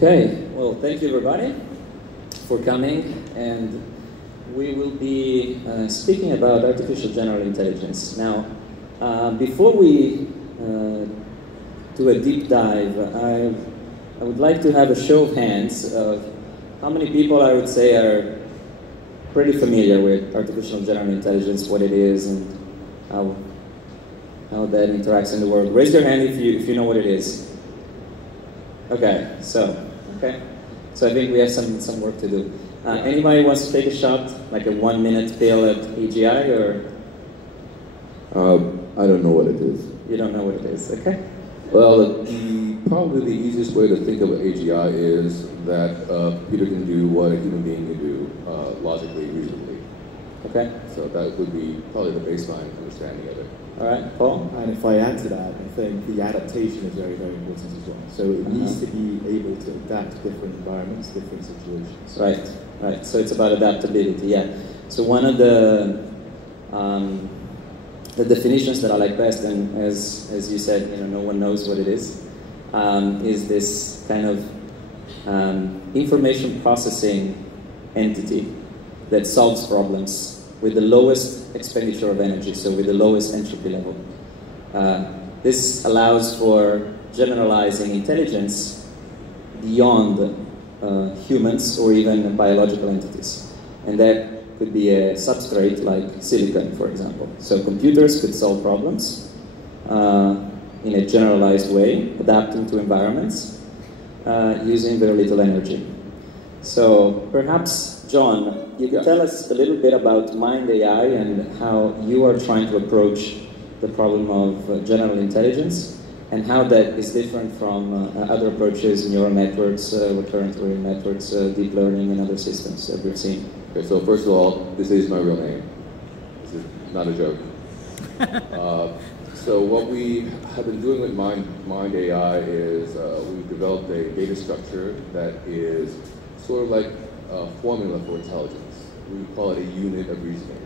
Okay, well, thank you everybody for coming, and we will be speaking about artificial general intelligence. Now, before we do a deep dive, I would like to have a show of hands of how many people I would say are pretty familiar with artificial general intelligence, what it is, and how that interacts in the world. Raise your hand if you know what it is. Okay, so I think we have some work to do. Anybody wants to take a shot, like a 1-minute pill at AGI, or? I don't know what it is. You don't know what it is, okay. Well, probably the easiest way to think of AGI is that Peter can do what a human being can do, logically, reasonably. Okay. So that would be probably the baseline understanding of it. All right, Paul? And if I add to that, I think the adaptation is very, very important as well. So it needs to be able to adapt to different environments, different situations. Right. So it's about adaptability, yeah. So one of the definitions that I like best, and as you said, no one knows what it is this kind of information processing entity that solves problems with the lowest expenditure of energy, so with the lowest entropy level. This allows for generalizing intelligence beyond humans or even biological entities. And that could be a substrate like silicon, for example. So computers could solve problems in a generalized way, adapting to environments, using very little energy. So perhaps, John, you can tell us a little bit about Mind.AI and how you are trying to approach the problem of general intelligence and how that is different from other approaches, neural networks, recurrent neural networks, deep learning, and other systems that we've seen. Okay, so first of all, this is my real name. This is not a joke. So what we have been doing with Mind.AI is we've developed a data structure that is sort of like a formula for intelligence. We call it a unit of reasoning.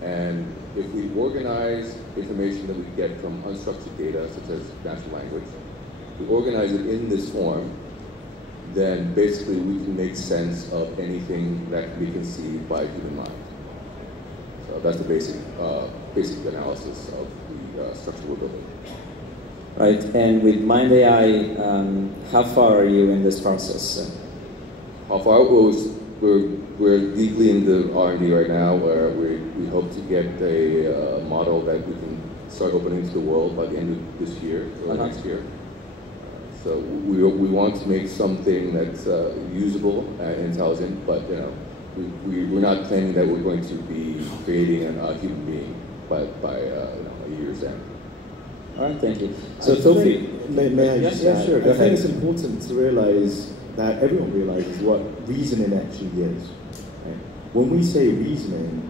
And if we organize information that we get from unstructured data, such as natural language, we organize it in this form, then basically we can make sense of anything that can be conceived by a human mind. So that's the basic analysis of the structure we're building. Right, and with Mind.AI, how far are you in this process? How far? We're deeply into R&D right now, where we hope to get a model that we can start opening to the world by the end of this year or next year. So we want to make something that's usable and intelligent, but we're not claiming that we're going to be creating a human being by a year's end. All right, thank you. So Toufi, may I just add? Sure. I think it's important to realize that everyone realizes what reasoning actually is. Right? When we say reasoning,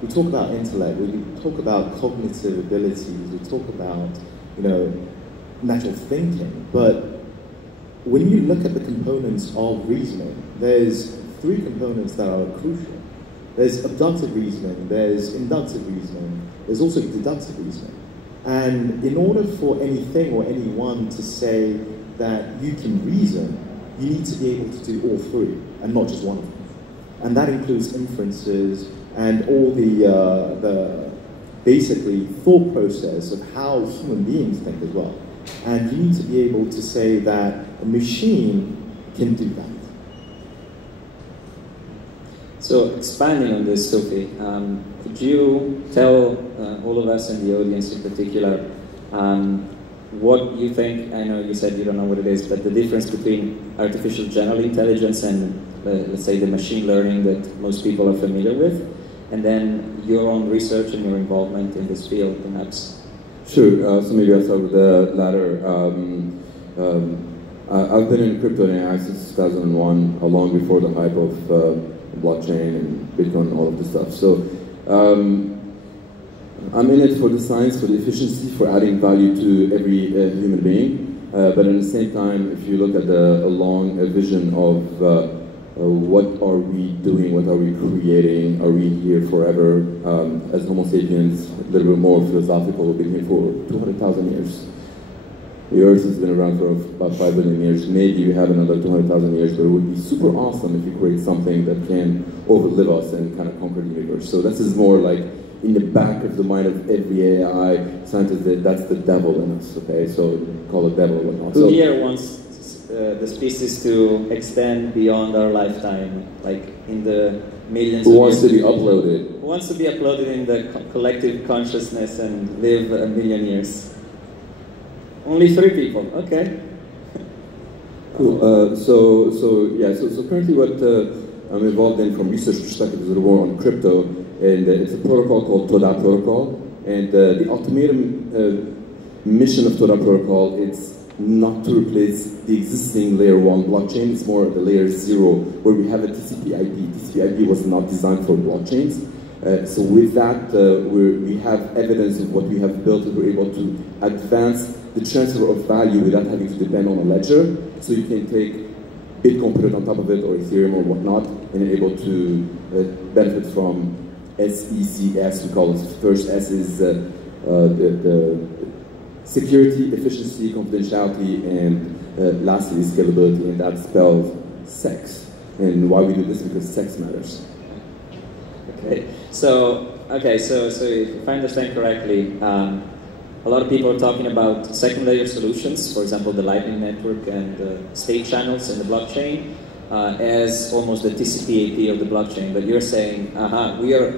we talk about intellect, we talk about cognitive abilities, we talk about natural thinking. But when you look at the components of reasoning, there's 3 components that are crucial. There's abductive reasoning, there's inductive reasoning, there's also deductive reasoning. And in order for anything or anyone to say that you can reason, you need to be able to do all 3, and not just one of them. And that includes inferences and all the basically thought process of how human beings think as well. And you need to be able to say that a machine can do that. So expanding on this, Toufi, could you tell all of us in the audience in particular what you think? I know you said you don't know what it is, but the difference between artificial general intelligence and let's say the machine learning that most people are familiar with, and then your own research and your involvement in this field, perhaps. Sure. So maybe I'll start with the latter. I've been in crypto and AI since 2001, long before the hype of blockchain and Bitcoin and all of this stuff. So I'm in it for the science, for the efficiency, for adding value to every human being. But at the same time, if you look at a long vision of what are we doing, what are we creating, are we here forever? As Homo sapiens, a little bit more philosophical, we've been here for 200,000 years. The Earth has been around for about 5 billion years. Maybe we have another 200,000 years, but it would be super awesome if you create something that can overlive us and kind of conquer the universe. So this is more like in the back of the mind of every AI scientist, that's the devil in us, okay? So call it devil or whatnot. Who here wants the species to extend beyond our lifetime, like in the millions of years? Who wants to be uploaded? Who wants to be uploaded in the collective consciousness and live 1 million years? Only 3 people, okay. Cool. So currently what I'm involved in from research perspective is a war on crypto, and it's a protocol called Toda protocol, and the ultimatum mission of Toda protocol is not to replace the existing layer 1 blockchain. It's more of the layer 0 where we have a TCP/IP. TCP/IP was not designed for blockchains. So with that, we have evidence of what we have built, and we're able to advance the transfer of value without having to depend on a ledger. So you can take Bitcoin, put it on top of it, or Ethereum or whatnot, and you're able to benefit from SECS, we call it. First S is the security, efficiency, confidentiality, and lastly scalability, and that spells sex. And why we do this? Because sex matters. Okay, so if I understand correctly, a lot of people are talking about second layer solutions, for example, the Lightning Network and the state channels in the blockchain, as almost the TCP/IP of the blockchain. But you're saying, we are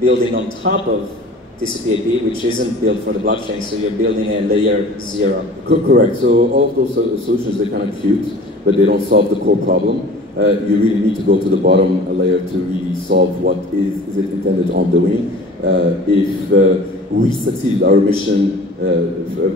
building on top of TCP/IP, which isn't built for the blockchain, so you're building a layer 0. Correct. So all of those solutions, they're kind of cute, but they don't solve the core problem. You really need to go to the bottom layer to really solve what is it intended on doing. If we succeeded our mission,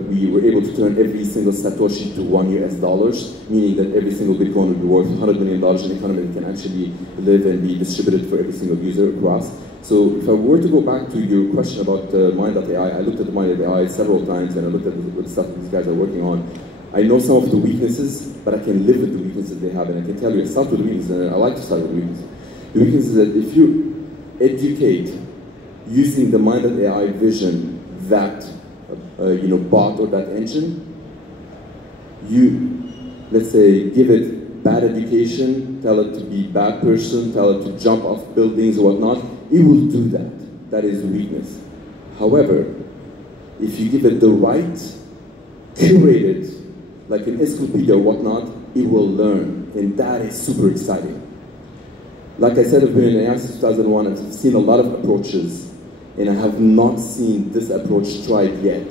we were able to turn every single Satoshi to $1, meaning that every single Bitcoin would be worth $100 million in the economy that can actually live and be distributed for every single user across. So if I were to go back to your question about Mind.AI, I looked at Mind.AI several times, and I looked at the stuff that these guys are working on. I know some of the weaknesses, but I can live with the weaknesses they have, and I can tell you, I start with the weaknesses, and I like to start with the weaknesses. The weakness is that if you educate using the Mind.AI vision that bot or that engine, you, let's say, give it bad education, tell it to be a bad person, tell it to jump off buildings or whatnot, it will do that. That is weakness. However, if you give it the right, curated, like an encyclopedia or whatnot, it will learn, and that is super exciting. Like I said, I've been in AI since 2001, and I've seen a lot of approaches, and I have not seen this approach tried yet.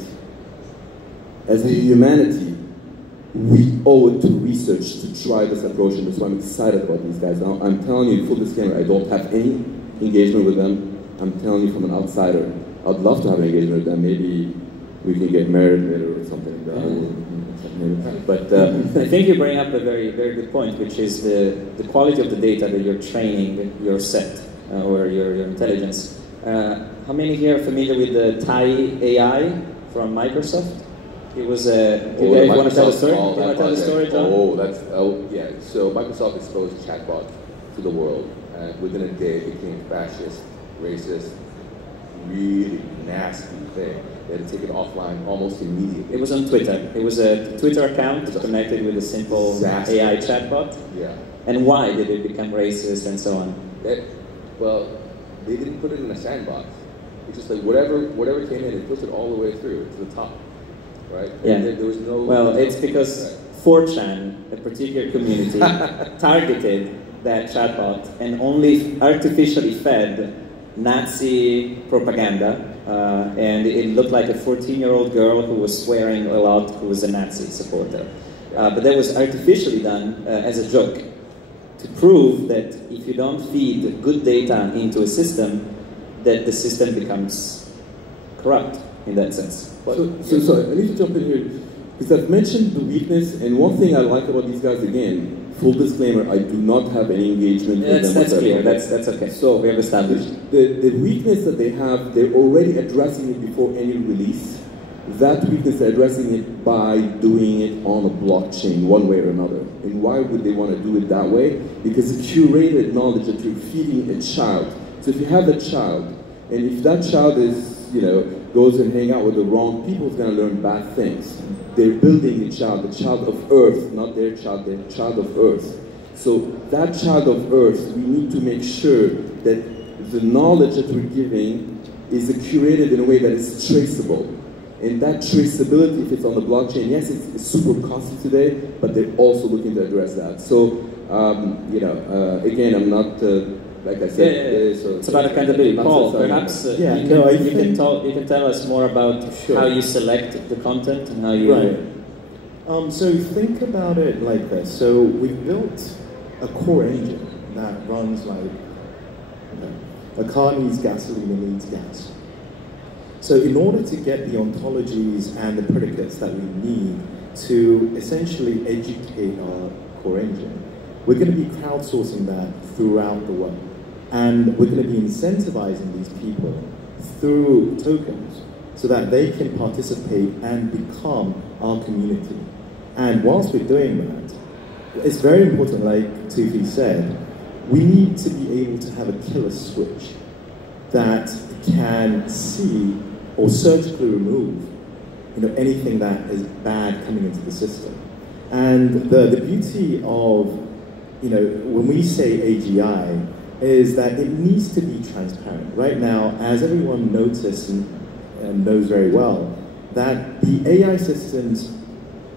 As a humanity, we owe it to research to try this approach, and that's why I'm excited about these guys. Now, I'm telling you, full disclaimer, I don't have any engagement with them. I'm telling you from an outsider. I'd love to have an engagement with them. Maybe we can get married later or something. But I think you bring up a very, very good point, which is the quality of the data that you're training your set or your intelligence. How many here are familiar with the AI from Microsoft? It was a. You want to tell the story? You want to tell the story, John? Yeah. So Microsoft exposed chatbot to the world, and within a day it became fascist, racist, really nasty thing. They had to take it offline almost immediately. It was on Twitter. It was a Twitter account connected with a simple AI chatbot. Yeah. And why did it become racist and so on? They didn't put it in a sandbox. It's just like whatever came in, it pushed it all the way through to the top, right? Yeah. There was no. Well, it's because 4chan, a particular community, targeted that chatbot and only artificially fed Nazi propaganda. And it looked like a 14-year-old girl who was swearing a lot, who was a Nazi supporter. But that was artificially done as a joke to prove that if you don't feed good data into a system, that the system becomes corrupt in that sense. So I need to jump in here because I've mentioned the weakness, and one thing I like about these guys, again, full disclaimer, I do not have any engagement with them. That's clear. That's okay. So we have established the weakness that they have. They're already addressing it before any release. That weakness, they're addressing it by doing it on a blockchain, one way or another. And why would they want to do it that way? Because it's curated knowledge that you're feeding a child. So if you have a child, and if that child is, goes and hang out with the wrong people is going to learn bad things. They're building a child, the child of Earth, not their child of Earth. So that child of Earth, we need to make sure that the knowledge that we're giving is curated in a way that is traceable. And that traceability, if it's on the blockchain, yes, it's super costly today, but they're also looking to address that. So, again, I'm not, like I said, so it's about accountability. Paul, perhaps you can tell us more about how you select the content and how you... Right. So think about it like this. So we've built a core engine that runs like, a car needs gasoline, it needs gas. So in order to get the ontologies and the predicates that we need to essentially educate our core engine, we're going to be crowdsourcing that throughout the world. And we're going to be incentivizing these people through tokens so that they can participate and become our community. And whilst we're doing that, it's very important, like Toufi said, we need to be able to have a killer switch that can see or surgically remove anything that is bad coming into the system. And the beauty of, when we say AGI, is that it needs to be transparent. Right now, as everyone noticed and knows very well, that the AI systems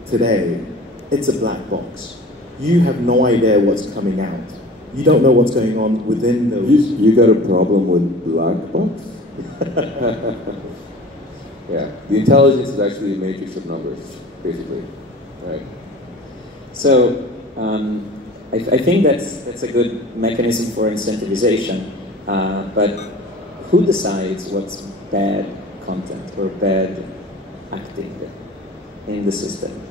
today, it's a black box. You have no idea what's coming out. You don't know what's going on within those. You got a problem with black box? Yeah, the intelligence is actually a matrix of numbers, basically, right? So, I think that's a good mechanism for incentivization, but who decides what's bad content or bad acting in the system?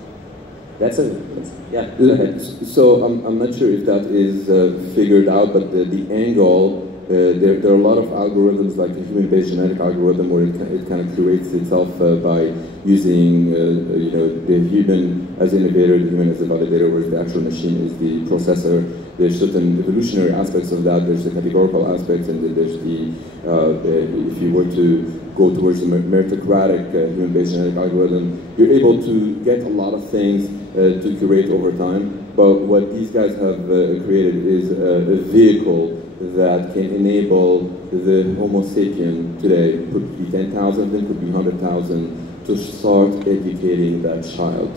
Go ahead. So I'm not sure if that is figured out, but the angle, there are a lot of algorithms like a human-based genetic algorithm where it kind of curates itself by using the human as innovator, the human as a validator, whereas the actual machine is the processor. There's certain evolutionary aspects of that. There's the categorical aspects, and then there's if you were to go towards a meritocratic human-based genetic algorithm, you're able to get a lot of things to curate over time. But what these guys have created is a vehicle that can enable the Homo sapien today, could be 10,000, then could be 100,000, to start educating that child.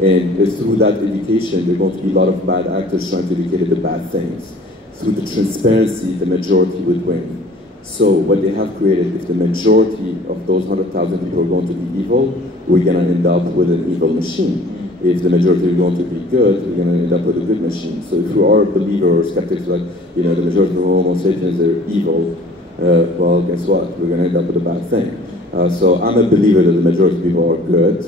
And through that education, there are going to be a lot of bad actors trying to educate the bad things. Through the transparency, the majority would win. So what they have created, if the majority of those 100,000 people are going to be evil, we're going to end up with an evil machine. If the majority are going to be good, we're going to end up with a good machine. So if you are a believer or skeptics like, the majority of Homo sapiens are evil, well, guess what? We're going to end up with a bad thing. So I'm a believer that the majority of people are good.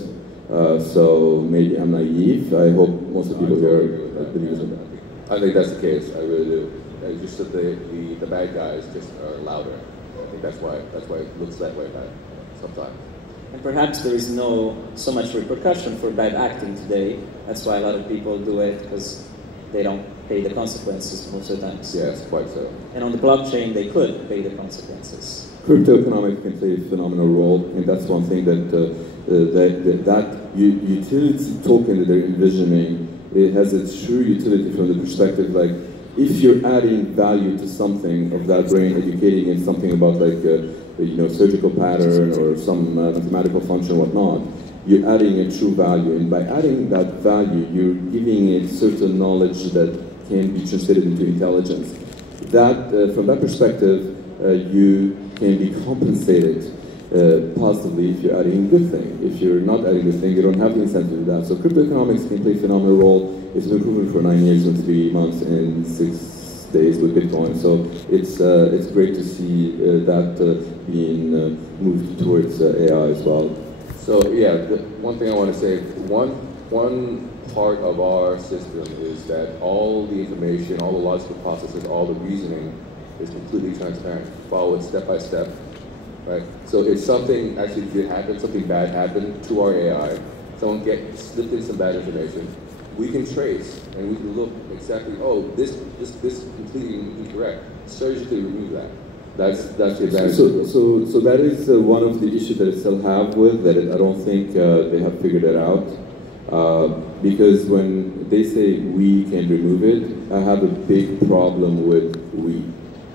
So maybe I'm naive. I hope most of the people here are believers in that. I think that's the case. I really do. Just that the bad guys just are louder. I think that's why it looks that way sometimes. And perhaps there is no so much repercussion for bad acting today. That's why a lot of people do it, because they don't pay the consequences most of the time. Yes, quite so. And on the blockchain, they could pay the consequences. Crypto economics can play a phenomenal role, and that's one thing that utility token that they're envisioning, it has a true utility from the perspective, like, if you're adding value to something of that brain, educating it something about like surgical pattern or some mathematical function or whatnot, you're adding a true value, and by adding that value, you're giving it certain knowledge that can be translated into intelligence. That, from that perspective, you can be compensated positively if you're adding a good thing. If you're not adding a good thing, you don't have the incentive to do that. So crypto economics can play a phenomenal role. It's been proven for 9 years and 3 months and 6 days with Bitcoin. So it's great to see that being moved towards AI as well. So yeah, one thing I want to say, one part of our system is that all the information, all the logical processes, all the reasoning is completely transparent. Follow it step by step, right? So if something actually did happen, something bad happened to our AI, someone slipped in some bad information, we can trace and we can look exactly, oh, this is completely incorrect. Surgically remove that. That's the advantage. So that is one of the issues that I still have with that. I don't think they have figured it out. Because when they say we can remove it, I have a big problem with we.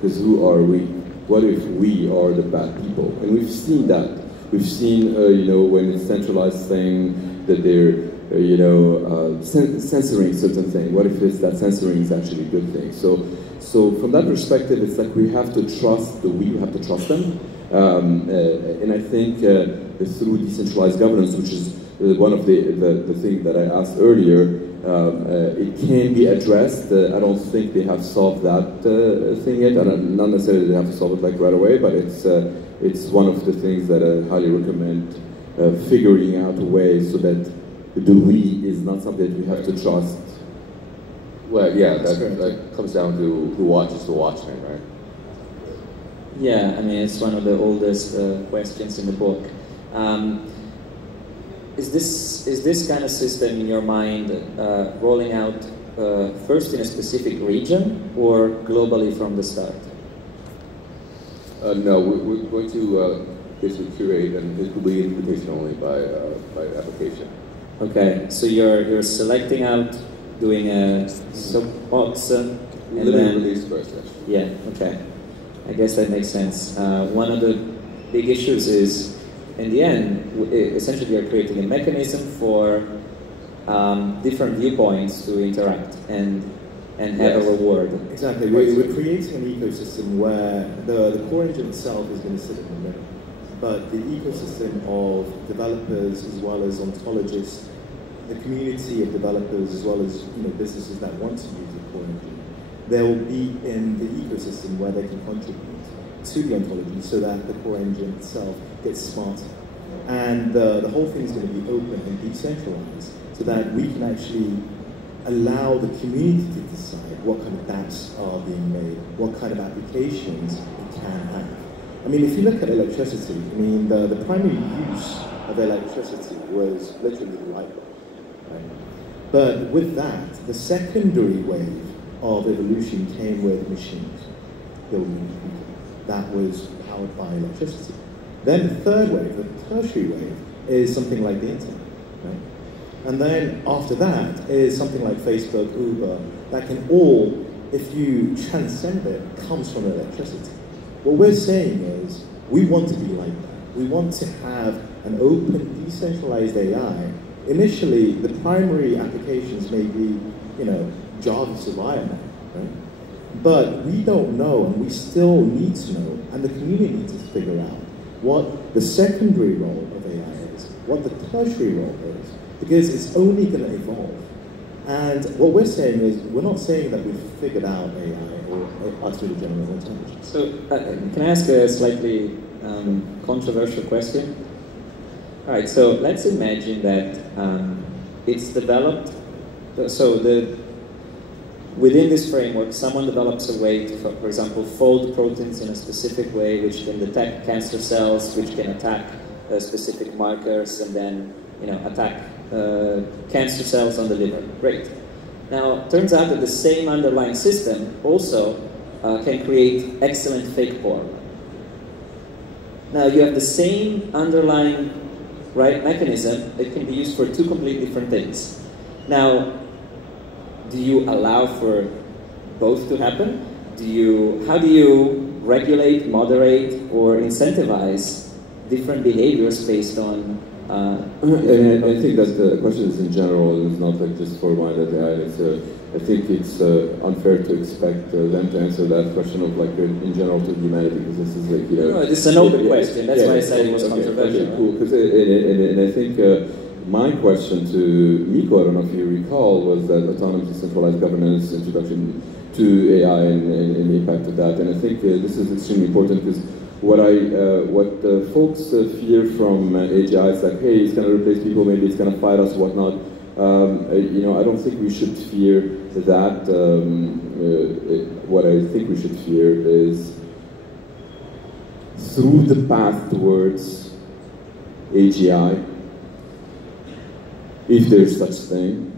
Because who are we? What if we are the bad people? And we've seen that. We've seen, when it's centralized thing that they're, censoring certain things. What if that censoring is actually a good thing? So from that perspective, it's like we have to trust we have to trust them. And I think through decentralized governance, which is one of the things that I asked earlier, it can be addressed. I don't think they have solved that thing yet. Not necessarily they have to solve it like right away, but it's one of the things that I highly recommend figuring out a way so that the we is not something that we have to trust. Well, yeah, that comes down to who watches the watchman, right? Yeah, I mean, it's one of the oldest questions in the book. Is this kind of system in your mind rolling out first in a specific region or globally from the start? No, we're going to basically curate, and it will be invitation only by application. Okay, so you're selecting out, doing a soapbox, and then release first. Yeah. Okay, I guess that makes sense. One of the big issues is, in the end, essentially you're creating a mechanism for different viewpoints to interact and have a reward. Exactly. We're creating an ecosystem where the core engine itself is going to sit in the middle, but the ecosystem of developers as well as ontologists, the community of developers as well as businesses that want to use the core engine, they will be in the ecosystem where they can contribute to the ontology so that the core engine itself gets smarter. And the whole thing is going to be open and decentralized so that we can actually allow the community to decide what kind of dApps are being made, what kind of applications it can have. I mean, if you look at electricity, I mean, the primary use of electricity was literally the light bulb, right? But with that, the secondary wave of evolution came with machines, building computers. That was powered by electricity. Then the third wave, the tertiary wave, is something like the internet, right? And then after that is something like Facebook, Uber, that can all, if you transcend it, comes from electricity. What we're saying is, we want to be like that. We want to have an open, decentralized AI. Initially, the primary applications may be, Java survive now, right? But we don't know, and we still need to know, and the community needs to figure out what the secondary role of AI is, what the tertiary role is, because it's only going to evolve. And what we're saying is, we're not saying that we've figured out AI or artificial general intelligence. So, can I ask a slightly controversial question? All right, so let's imagine that it's developed, within this framework, someone develops a way to, for example, fold proteins in a specific way, which can detect cancer cells, which can attack specific markers, and then, attack cancer cells on the liver. Great. Now, turns out that the same underlying system also can create excellent fake porn. Now, you have the same underlying mechanism that can be used for two completely different things. Now, do you allow for both to happen? How do you regulate, moderate, or incentivize different behaviors based on? And I think that the question is in general, it's not like just for Mind.AI. I think it's unfair to expect them to answer that question of in general to humanity, because this is No, it's an open question. That's why I said it was controversial. Okay, cool. Because and I think my question to Miko, I don't know if you recall, was that autonomous decentralized governance, introduction to AI and the impact of that. And I think this is extremely important because what folks fear from AGI is like, hey, it's going to replace people, maybe it's going to fight us, whatnot. I don't think we should fear that. What I think we should fear is through the path towards AGI, if there's such thing.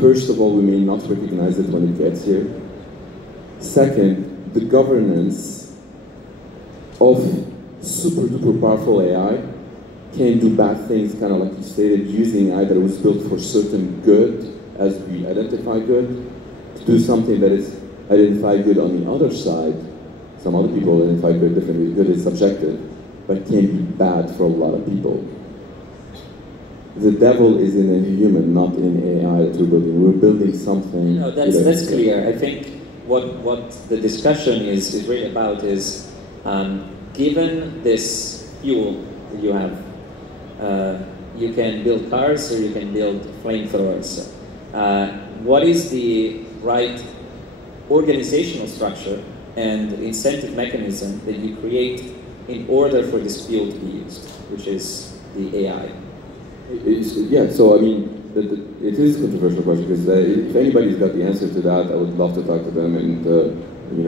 First of all, we may not recognize it when it gets here. Second, the governance of super duper powerful AI can do bad things, kind of like you stated, using AI that was built for certain good, as we identify good, to do something that is identified good on the other side. Some other people identify good differently. Good is subjective, but can be bad for a lot of people. The devil is in a human, not in AI that we're building. We're building something. No, that's clear. I think what the discussion is really about is, given this fuel that you have, you can build cars or you can build flamethrowers. What is the right organizational structure and incentive mechanism that you create in order for this fuel to be used, which is the AI? Yeah, so I mean, it is a controversial question, because if anybody's got the answer to that, I would love to talk to them and,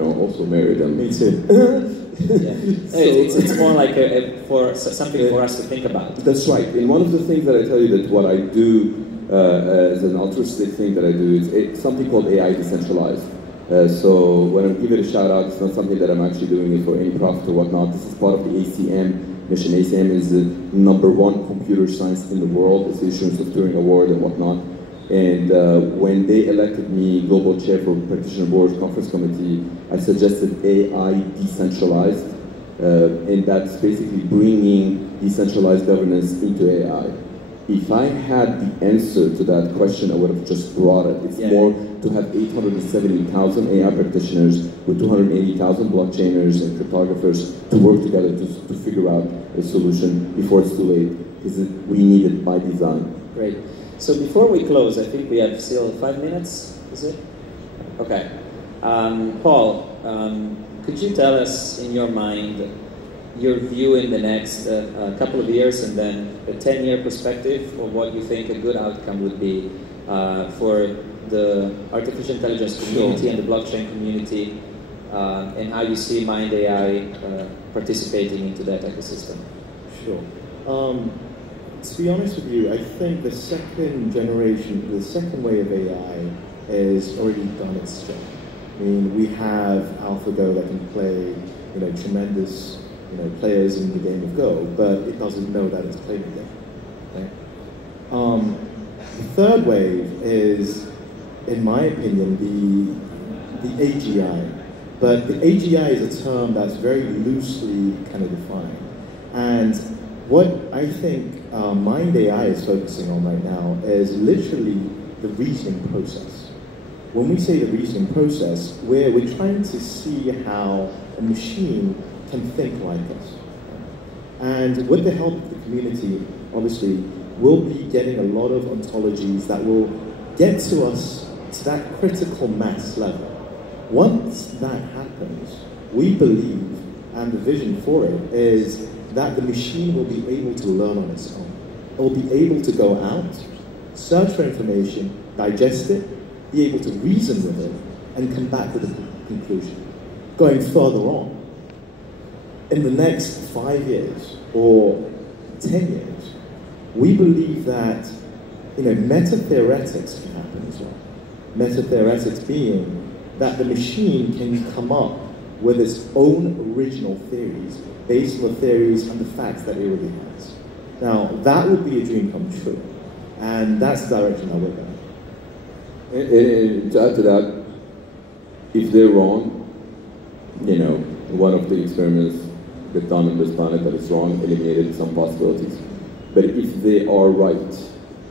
also marry them. Me too. Yeah. It's more like something for us to think about. That's right. And one of the things that I tell you that what I do as an altruistic thing that I do is it's something called AI decentralized. So when I give it a shout out, it's not something that I'm actually doing it for any profit or whatnot. This is part of the ACM mission. ACM is the #1 computer science in the world. It's the Issuance of Turing Award and whatnot. And when they elected me global chair for Practitioner Board Conference Committee, I suggested AI decentralized, and that's basically bringing decentralized governance into AI. If I had the answer to that question, I would have just brought it. It's more to have 870,000 AI practitioners with 280,000 blockchainers and cryptographers to work together to figure out a solution before it's too late, because we need it by design. Great. So before we close, I think we have still 5 minutes, is it? Okay. Paul, could you tell us, in your mind, your view in the next couple of years and then a 10-year perspective of what you think a good outcome would be for the artificial intelligence community and the blockchain community, and how you see Mind.AI participating into that ecosystem? Sure. To be honest with you, I think the second generation, the second wave of AI has already done its job. I mean, we have AlphaGo that can play, tremendous, players in the game of Go, but it doesn't know that it's playing the game. Okay? The third wave is, in my opinion, the AGI. But the AGI is a term that's very loosely kind of defined. And what I think Mind.AI is focusing on right now is literally the reasoning process. When we say the reasoning process, we're trying to see how a machine can think like us. And with the help of the community, obviously, we'll be getting a lot of ontologies that will get to us to that critical mass level. Once that happens, we believe, and the vision for it, is that the machine will be able to learn on its own. It will be able to go out, search for information, digest it, be able to reason with it, and come back with a conclusion. Going further on, in the next 5 years or 10 years, we believe that meta-theoretics can happen as well. Meta-theoretics being that the machine can come up with its own original theories based on the theories and the facts that it already has. Now, that would be a dream come true, and that's the direction that we're going. And to add to that, if they're wrong, one of the experiments that done on this planet that is wrong eliminated some possibilities. But if they are right,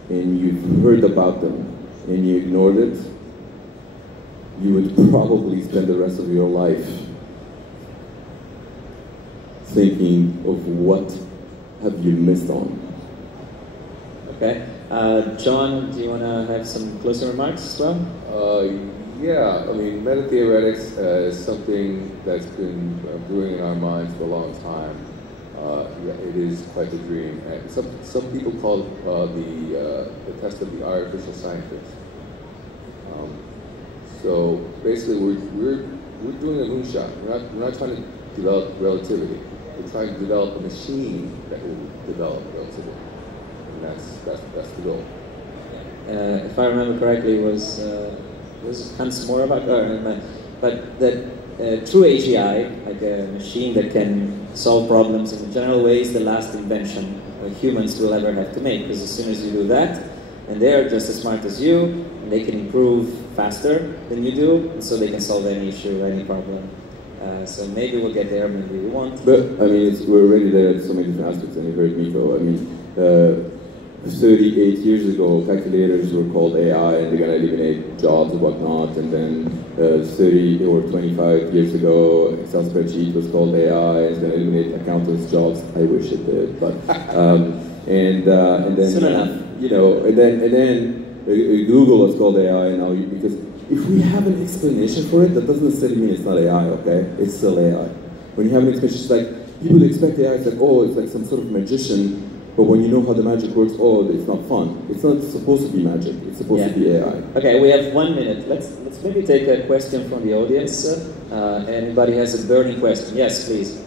and you've heard about them, and you ignored it, you would probably spend the rest of your life thinking of what have you missed on. Okay. John, do you want to have some closing remarks as well? Yeah, I mean, meta-theoretics is something that's been brewing in our minds for a long time. It is quite a dream. And some people call it the test of the artificial scientist. So basically, we're doing a moonshot. We're not trying to develop relativity. We're trying to develop a machine that will develop relativity, and that's the goal. If I remember correctly, it was Hans Moravec, but that true AGI, like a machine that can solve problems in general ways, the last invention humans will ever have to make. Because as soon as you do that, and they're just as smart as you, and they can improve faster than you do, and so they can solve any issue, any problem. So maybe we'll get there, maybe we won't. But I mean, we're already there at so many different aspects, and you heard Miko. I mean, 38 years ago, calculators were called AI, and they're going to eliminate jobs and whatnot. And then 30 or 25 years ago, Excel spreadsheet was called AI, and it's going to eliminate accountants' jobs. I wish it did, but and then soon enough. you know, and then Google was called AI, and now because if we have an explanation for it, that doesn't necessarily mean it's not AI. Okay, it's still AI. When you have an explanation, it's like people expect AI. It's like, oh, it's like some sort of magician. But when you know how the magic works, oh, it's not fun. It's not supposed to be magic. It's supposed to be AI. Okay, we have 1 minute. Let's maybe take a question from the audience. Anybody has a burning question? Yes, please.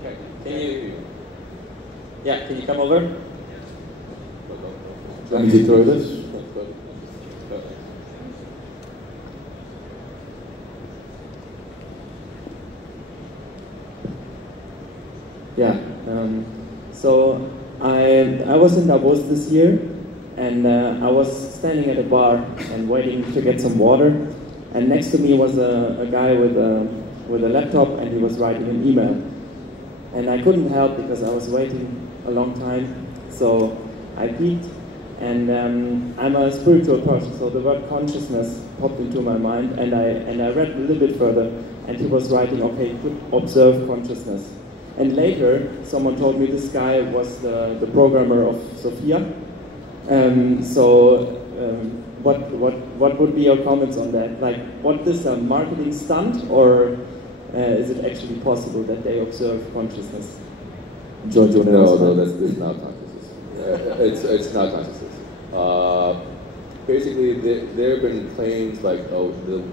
Okay. Can you come over? Let me deploy this. Yeah, so I was in Davos this year, and I was standing at a bar and waiting to get some water, and next to me was a guy with a laptop, and he was writing an email, and I couldn't help because I was waiting a long time, so I peeked, and I'm a spiritual person, so the word consciousness popped into my mind, and I read a little bit further, and he was writing, okay, you could observe consciousness. And later, someone told me this guy was the programmer of Sophia. What would be your comments on that? Like, what is a marketing stunt, or is it actually possible that they observe consciousness? John, No, that's not consciousness. It's not consciousness. Basically, there have been claims like, oh,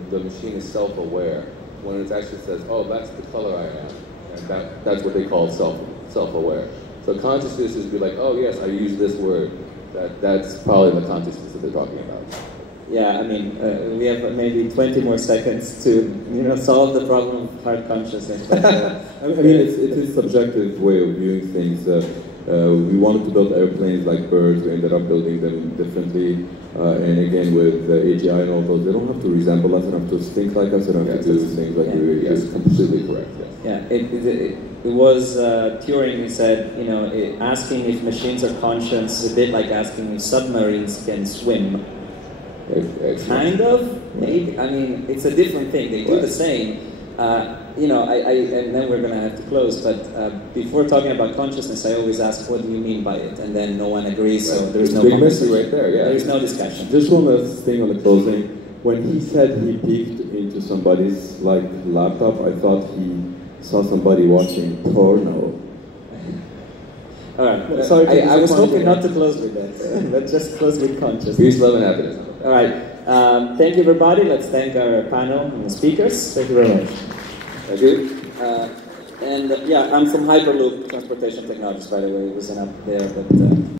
the machine is self-aware, when it actually says, oh, that's the color I am. And that's what they call self-aware. So consciousness is be like, oh yes, I use this word. That's probably the consciousness that they're talking about. Yeah, I mean, we have maybe 20 more seconds to solve the problem of hard consciousness. But, I mean, it is a subjective way of viewing things. We wanted to build airplanes like birds. We ended up building them differently. And again, with AGI and all those, they don't have to resemble us. They don't have to think like us. They don't have to do things like we really do. Yes, completely correct. Yes. Yeah, it was Turing who said, asking if machines are conscious is a bit like asking if submarines can swim. Kind of, maybe. I mean, it's a different thing. They do the same. And then we're going to have to close. But before talking about consciousness, I always ask, what do you mean by it? And then no one agrees, so there's no conversation. Right there, yeah. There's no discussion. Just one last thing on the closing. When he said he peeked into somebody's laptop, I thought he saw somebody watching porno. All right. Sorry, I was hoping not to close with that. Let's just close with consciousness. Peace, love, and happiness. All right. Thank you, everybody. Let's thank our panel and the speakers. Thank you very much. Thank you. I'm from Hyperloop Transportation Technologies, by the way. It wasn't up there, but...